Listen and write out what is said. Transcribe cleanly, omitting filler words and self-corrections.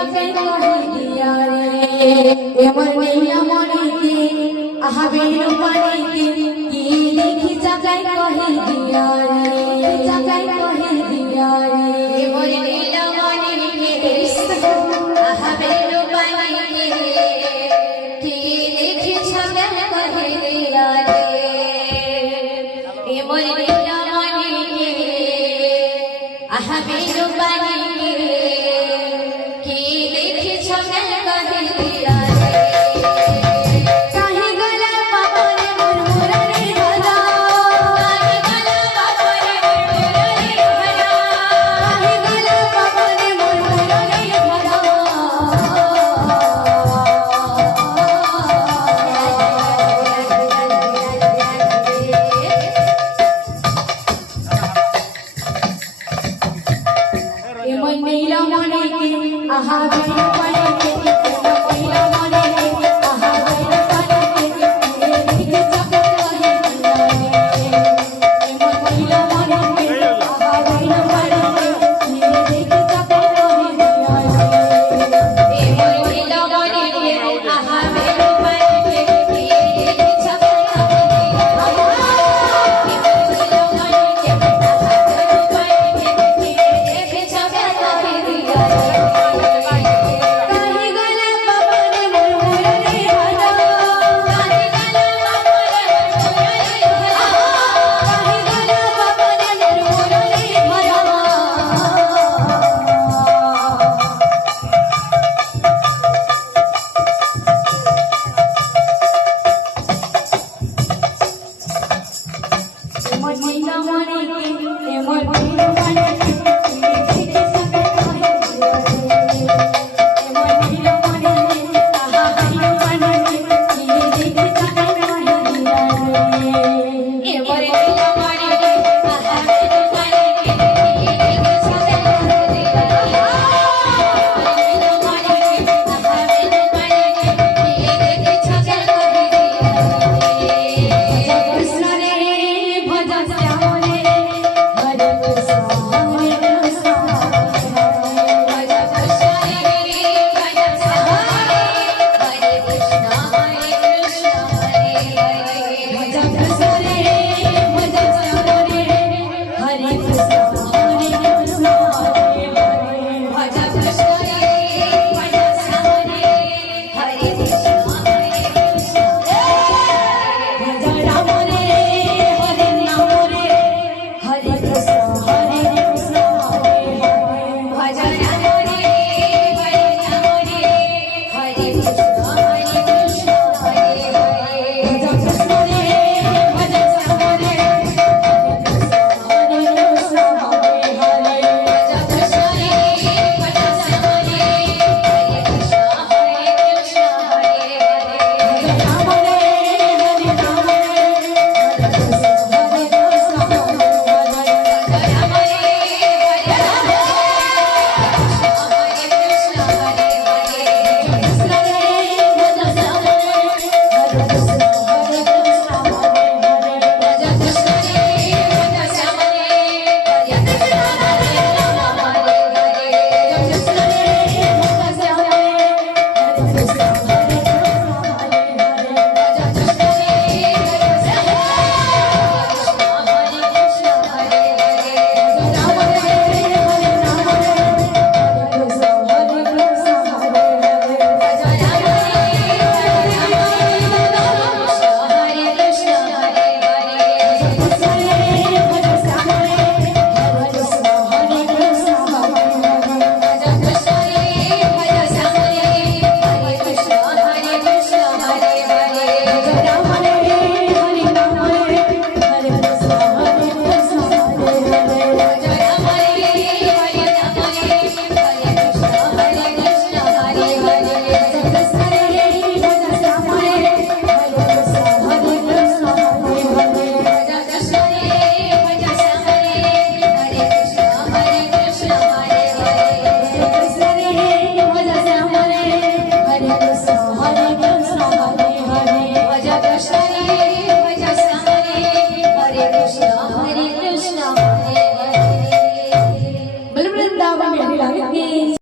जाके कहे दिया रे एमन नीला मणिके आहा बेरु पानीके की लिखी जाके कहे दिया रे जाके कहे दिया रे एमन नीला मणिके आहा बेरु पानीके की लिखी जाके कहे दिया रे एमन नीला मणिके आहा बेरु पानीके की लिखी जाके कहे दिया रे काहे गला बापरे मुरमुरे भला काहे गला बापरे मुरमुरे भला काहे गला बापरे मुरमुरे भला एमन नीला मणिके आहा